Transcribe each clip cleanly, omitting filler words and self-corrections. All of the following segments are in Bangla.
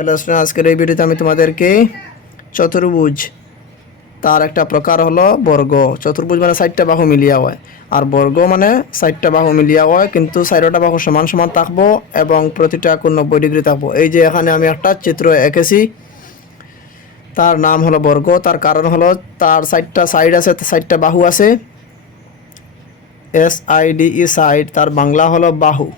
হ্যালো স্টুডেন্ট, আজকের এই ভিডিওতে আমি তোমাদেরকে চতুর্ভুজ তার একটা প্রকার হলো বর্গ। চতুর্ভুজ মানে 4টা বাহু মিলিয়া হয়, আর বর্গ মানে 4টা বাহু মিলিয়া হয়, কিন্তু 4টা বাহু সমান সমান থাকবো এবং প্রতিটা কোণ 90 ডিগ্রি থাকবো। এই যে এখানে আমি একটা চিত্র এঁকেছি, তার নাম হলো বর্গ। তার কারণ হলো তার 4টা সাইড আছে, 4টা বাহু আছে। SIDE সাইড, তার বাংলা হলো বাহু।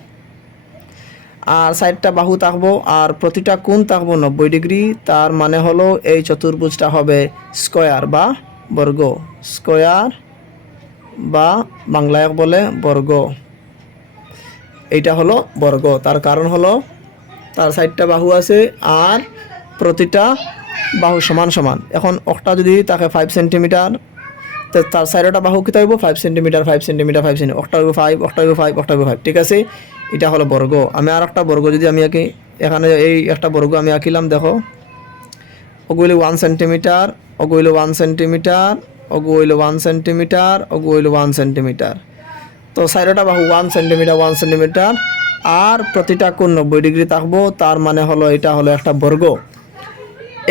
আর 4টা বাহু থাকবো আর প্রতিটা কোণ থাকবো 90 ডিগ্রি। তার মানে হলো এই চতুর্ভুজটা হবে স্কয়ার বা বর্গ। স্কয়ার বা বাংলায় বলে বর্গ। এইটা হলো বর্গ। তার কারণ হলো তার 4টা বাহু আছে আর প্রতিটা বাহু সমান সমান। এখন একটা যদি তাকে 5 সেন্টিমিটার, তো তার 4টা বাহু কী থাকবো 5 সেন্টিমিটার 5 সেন্টিমিটার 5 সেন্টিমিটার, একটা 5, একটা 5, একটা 5। ঠিক আছে, এটা হলো বর্গ। আমি আর একটা বর্গ যদি আমি আঁকি, এখানে এই একটা বর্গ আমি আঁকিলাম। দেখো, ওগুলো 1 সেন্টিমিটার, ওগুলো 1 সেন্টিমিটার, ওগুলো 1 সেন্টিমিটার, ওগুলো 1 সেন্টিমিটার। তো 4টা বাহু 1 সেন্টিমিটার 1 সেন্টিমিটার আর প্রতিটা কোণ 90 ডিগ্রি থাকবো। তার মানে হলো এটা হলো একটা বর্গ।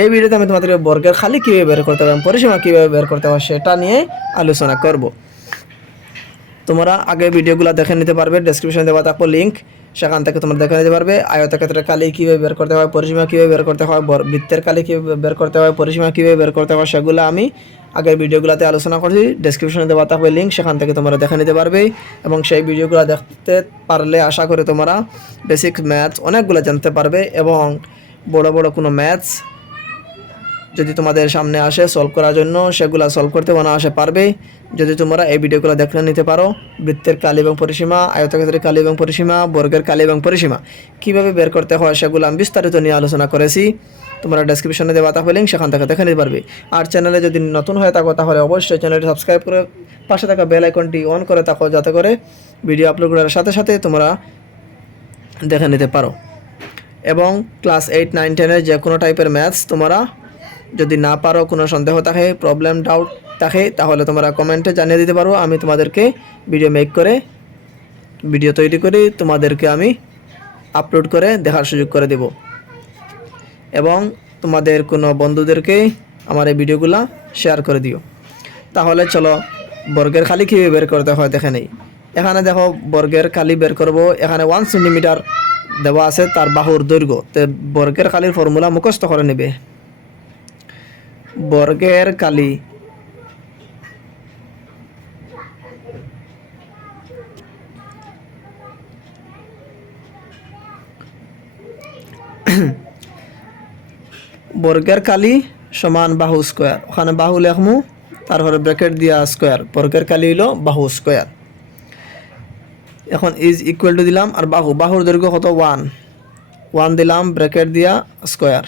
এই ভিডিওতে আমি তোমাদেরকে বর্গের খালি কীভাবে বের করতে হবে, পরিসীমা কীভাবে বের করতে হবে সেটা নিয়ে আলোচনা করব। তোমরা আগে ভিডিওগুলো দেখে নিতে পারবে, ডেসক্রিপশনে দেওয়া থাকবো লিঙ্ক, সেখান থেকে তোমরা দেখে নিতে পারবে। আয়তক্ষেত্রের কালি কীভাবে বের করতে হয়, পরিসীমা কীভাবে বের করতে হয়, বৃত্তের কালি কীভাবে বের করতে হয়, পরিসীমা কীভাবে বের করতে হয়, সেগুলো আমি আগের ভিডিওগুলোতে আলোচনা করছি। ডেসক্রিপশনে দেওয়া থাকবে লিঙ্ক, সেখান থেকে তোমরা দেখে নিতে পারবে। এবং সেই ভিডিওগুলো দেখতে পারলে আশা করি তোমরা বেসিক ম্যাথস অনেকগুলো জানতে পারবে এবং বড় বড় কোনো ম্যাথস যদি তোমাদের সামনে আসে সলভ করার জন্য, সেগুলো সলভ করতে অনায়াসে পারবে যদি তোমরা এই ভিডিওগুলো দেখে নিতে পারো। বৃত্তের কালি এবং পরিসীমা, আয়তক্ষেত্রের কালি এবং পরিসীমা, বর্গের কালি এবং পরিসীমা কীভাবে বের করতে হয় সেগুলো আমি বিস্তারিত নিয়ে আলোচনা করেছি। তোমরা ডেসক্রিপশনে দেওয়া থাকবে লিঙ্ক, সেখান থেকে দেখে নিতে পারবে। আর চ্যানেলে যদি নতুন হয়ে থাকো তাহলে অবশ্যই চ্যানেলটি সাবস্ক্রাইব করে পাশে থাকা বেল আইকনটি অন করে থাকো, যাতে করে ভিডিও আপলোড করার সাথে সাথে তোমরা দেখে নিতে পারো। এবং ক্লাস 8, 9, 10-এর যে কোনো টাইপের ম্যাথস তোমরা যদি না পারো, কোনো সন্দেহ থাকে, প্রবলেম ডাউট থাকে, তাহলে তোমরা কমেন্টে জানিয়ে দিতে পারো। আমি তোমাদেরকে ভিডিও তৈরি করে তোমাদেরকে আমি আপলোড করে দেখার সুযোগ করে দেব। এবং তোমাদের কোনো বন্ধুদেরকে আমার এই ভিডিওগুলো শেয়ার করে দিও। তাহলে চলো বর্গের খালি কীভাবে বের করতে হয় দেখে নেই। এখানে দেখো বর্গের খালি বের করব। এখানে 1 সেন্টিমিটার দেওয়া আছে তার বাহুর দৈর্ঘ্য। তো বর্গের খালির ফর্মুলা মুখস্থ করে নেবে। বর্গের কালি বর্গের কালি সমান বাহু স্কোয়ার। ওখানে বাহু লেখমু, তারপরে ব্র্যাকেট দিয়া স্কোয়ার। বর্গের কালি হলো বাহু স্কোয়ার। এখন ইজ ইকুয়াল টু দিলাম, আর বাহুর দৈর্ঘ্য কত 1 দিলাম, ব্র্যাকেট দিয়া স্কোয়ার।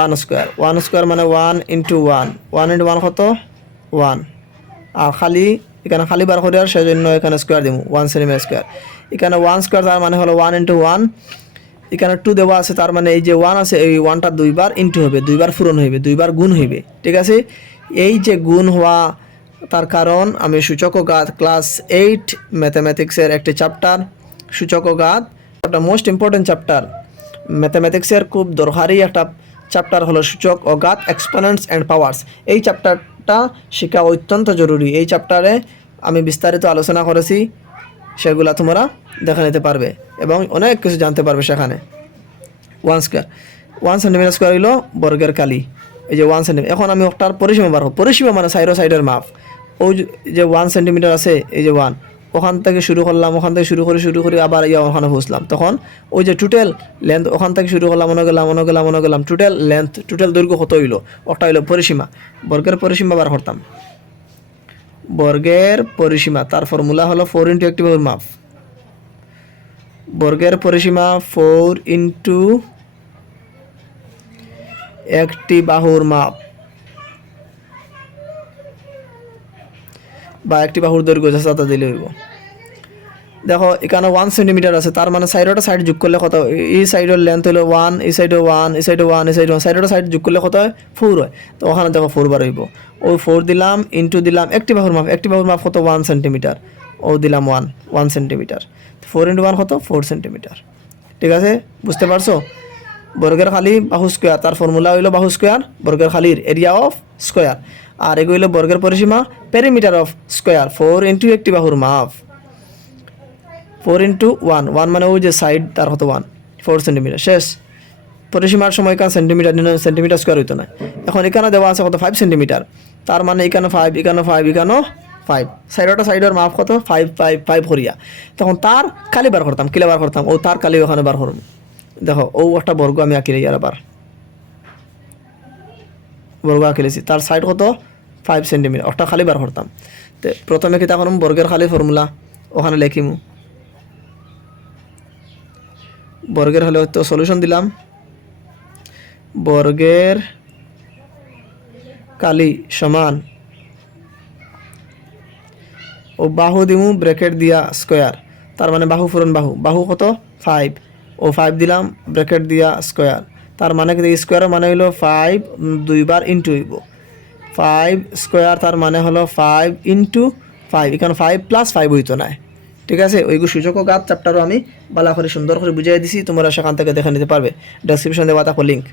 1 স্কোয়ার, 1 স্কোয়ার মানে 1 ইন্টু 1, 1 ইন্টু 1 কত 1। আর খালি এখানে খালি বার করে, আর সেজন্য এখানে স্কোয়ার দিব 1 সেন্টিমিটার স্কোয়ার। এখানে 1 স্কোয়ার তার মানে হলো 1 ইন্টু 1। এখানে 2 দেওয়া আছে, তার মানে এই যে 1 আছে এই 1টা 2বার ইন্টু হবে, 2বার পূরণ হইবে, 2বার গুণ হইবে। ঠিক আছে, এই যে গুণ হওয়া তার কারণ আমি সূচক ও ঘাত, ক্লাস 8 ম্যাথামেটিক্সের একটি চ্যাপ্টার সূচক ও ঘাত, একটা মোস্ট ইম্পর্টেন্ট চ্যাপ্টার। ম্যাথামেটিক্সের খুব দরকারি একটা চ্যাপ্টার হলো সূচক ও ঘাত, এক্সপোনেন্টস অ্যান্ড পাওয়ার্স। এই চ্যাপ্টারটা শেখা অত্যন্ত জরুরি। এই চ্যাপ্টারে আমি বিস্তারিত আলোচনা করেছি, সেগুলো তোমরা দেখে নিতে পারবে এবং অনেক কিছু জানতে পারবে সেখানে। 1 স্কোয়ার, 1 সেন্টিমিটার স্কোয়ার হইল বর্গের কালি। এই যে 1 সেন্টিমিটার। এখন আমি ওটার পরিসীমা বার হব। পরিসীমা মানে সাইডের মাপ। ওই যে 1 সেন্টিমিটার আছে, এই যে 1, ওখান থেকে শুরু করলাম, ওখান থেকে শুরু করে আবার ওখানে বসলাম। তখন ওই যে টোটাল লেন্থ, ওখান থেকে শুরু করলাম, মনে গেলাম টোটাল লেন্থ, টোটাল দৈর্ঘ্য কত হইলো, ওটা হইলো পরিসীমা। বর্গের পরিসীমা বার করতাম। বর্গের পরিসীমা তার ফর্মুলা হলো 4 ইন্টু একটি বাহুর মাপ। বর্গের পরিসীমা 4 ইন্টু একটি বাহুর মাপ বা একটি বাহুর দৈর্ঘ্য যা দিলে হইব। দেখো এখানে 1 সেন্টিমিটার আছে, তার মানে সাইডটা সাইড যোগ করলে কত, এই সাইডের লেন্থ হলো 1, এই সাইডে 1, এই সাইডে 1, এই সাইডে 1, সাইডটা সাইড যোগ করলে কত হয় 4 হয়। তো ওখানে দেখো 4 বার হইব। ওই 4 দিলাম, ইন্টু দিলাম একটি বাহুর মাপ কত 1 সেন্টিমিটার, ও দিলাম 1 সেন্টিমিটার। 4 ইন্টু 1 কত 4 সেন্টিমিটার। ঠিক আছে, বুঝতে পারছো? বর্গের খালি বাহু স্কোয়ার, তার ফর্মুলা হইল বাহু স্কোয়ার বর্গের খালির এরিয়া অফ স্কোয়ার, আর এগুলো হইল বর্গের পরিসীমা পেরিমিটার অফ স্কোয়ার 4 ইন্টু একটি বাহুর মাপ 4 ইন্টু 1 মানে ওই যে সাইড তার হতো 4 সেন্টিমিটার। শেষ। পরিসীমার সময় কান সেন্টিমিটার সেন্টিমিটার স্কোয়ার হইতো না। এখন এখানে দেওয়া আছে কত 5 সেন্টিমিটার, তার মানে এখানে 5 এখানে 5 এখানে 5 সাইডটা সাইডের মাপ কত 5 5 5 করিয়া। তখন তার কালি বার করতাম, কিলা বার করতাম, ও তার কালি ওখানে বার করুন। দেখো ও একটা বর্গ আমি আঁকিলে আর আবার বর্গ আঁকিলেছি, তার সাইড কত 5 সেন্টিমিটার, ওটা খালি বার করতাম। তো প্রথমে কি তখন বর্গের খালি ফর্মুলা ওখানে লেখিমু, বর্গের হলে তো সলিউশন দিলাম, বর্গের কালি সমান ও বাহু দিমু ব্র্যাকেট দিয়া স্কোয়ার, তার মানে বাহু ফুরন বাহু, বাহু কত 5 ও 5 দিলাম ব্র্যাকেট দিয়া স্কোয়ার, তার মানে কি স্কোয়ার মানে হইলো 5 দুইবার ইন্টু হইব 5 স্কোয়ার, তার মানে হলো 5 ইন্টু 5, এখানে 5 প্লাস 5 হইতো না। ঠিক আছে, ওইগুলো সূচক ও ঘাত চ্যাপ্টারও আমি ভালো করে সুন্দর করে বুঝিয়ে দিছি, তোমরা সেখান থেকে দেখে নিতে পারবে, ডেসক্রিপশন দেওয়া থাকো লিঙ্ক।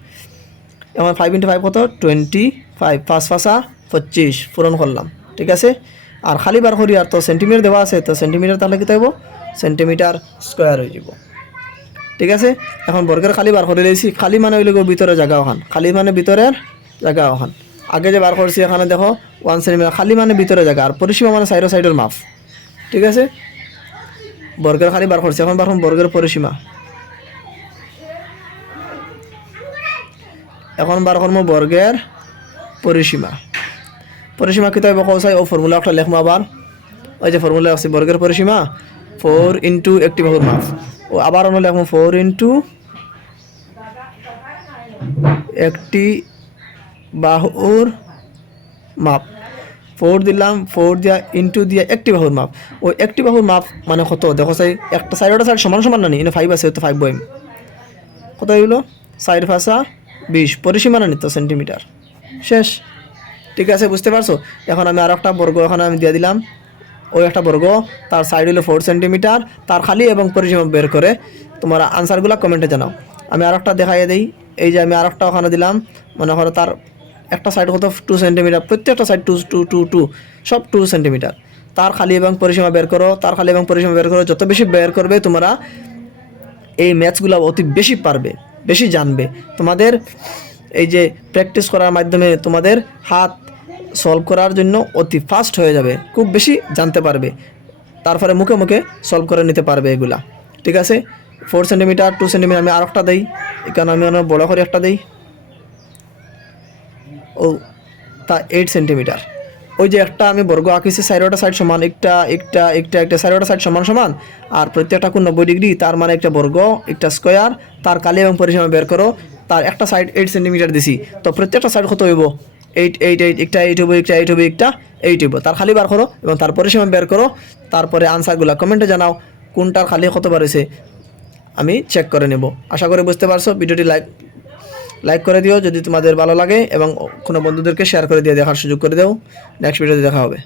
এখন 5 ইন্টু 5 কত 25, 5 5 25 পূরণ করলাম। ঠিক আছে, আর খালি বার করি আর তো সেন্টিমিটার দেওয়া আছে, তো সেন্টিমিটার তাহলে কী হইব সেন্টিমিটার স্কোয়ার হয়ে যাব। ঠিক আছে, এখন বর্গের খালি বার করে দিয়েছি, খালি মানে হইলে ভিতরে জায়গা ওখান, খালি মানে ভিতরের জায়গা ওখান, আগে যে বার করছি এখানে দেখো 1 সেন্টিমিটার, খালি মানে ভিতরে জায়গা, আর পরিসীমা মানে সাইডের মাপ। ঠিক আছে, বর্গের খালি বার করছি, এখন বার করুন বর্গের পরিসীমা, এখন বার করবো বর্গের পরিসীমা। পরিসীমা কী হইব কৌসাই ও ফর্মুলা একটা লেখবো আবার, ওই যে ফর্মুলা আছে বর্গের পরিসীমা 4 ইন্টু একটি বাহুর মাপ, ও আবার অন্য লেখবো 4 ইন্টু একটি বাহুর মাপ, 4 দিলাম 4 দিয়া ইন্টু দিয়া একটি বাহুর মাপ, ওই একটি বাহুর মাপ মানে কত দেখো চাই, একটা সাইড সমান সমান না নি, 5 আছে তো 5 বইম কত হইল 4 5 20, পরিসীমা না নিত সেন্টিমিটার। শেষ। ঠিক আছে, বুঝতে পারছো। এখন আমি আর একটা বর্গ এখানে আমি দিয়ে দিলাম, ওই একটা বর্গ তার সাইড হলো 4 সেন্টিমিটার, তার খালি এবং পরিসীমা বের করে তোমরা আনসারগুলো কমেন্টে জানাও। আমি আর একটা দেখাইয়ে দিই, এই যে আমি আর একটা ওখানে দিলাম, মনে করো তার একটা সাইড কত 2 সেন্টিমিটার, প্রত্যেকটা সাইড 2 2 2 2 সব 2 সেন্টিমিটার, তার খালি এবং পরিসীমা বের করো, তার খালি এবং পরিসীমা বের করো, যত বেশি বের করবে তোমরা এই ম্যাথসগুলো অতি বেশি পারবে, বেশি জানবে। তোমাদের এই যে প্র্যাকটিস করার মাধ্যমে তোমাদের হাত সলভ করার জন্য অতি ফাস্ট হয়ে যাবে, খুব বেশি জানতে পারবে, তারপরে মুখে মুখে সলভ করে নিতে পারবে এগুলা। ঠিক আছে, 4 সেন্টিমিটার 2 সেন্টিমিটার আমি আর একটা দিই, এখানে আমি অনেক বড় করে একটা দিই, ও তা 8 সেন্টিমিটার। ওই যে একটা আমি বর্গ আঁকিছি সাইডটা সাইড সমান, একটা একটা একটা একটা সাইডটা সাইড সমান সমান, আর প্রত্যেকটা কোণ 90 ডিগ্রি, তার মানে একটা বর্গ একটা স্কোয়ার, তার কালি এবং পরিসীমা বের করো, তার একটা সাইড 8 সেন্টিমিটার দিছি, তো প্রত্যেকটা সাইড কত হইব 8 8 8, একটা 8 হবে একটা 8 হবে একটা 8 হইব, তার খালি বার করো এবং তার পরিসীমা বের করো, তারপরে আনসারগুলো কমেন্টে জানাও কোনটার খালি কতবার হয়েছে, আমি চেক করে নেব। আশা করি বুঝতে পারছো। ভিডিওটি লাইক করে দিও যদি তোমাদের ভালো লাগে, এবং কোনো বন্ধুদেরকে শেয়ার করে দিয়ে দেখার সুযোগ করে দাও। নেক্সট ভিডিওতে দেখা হবে।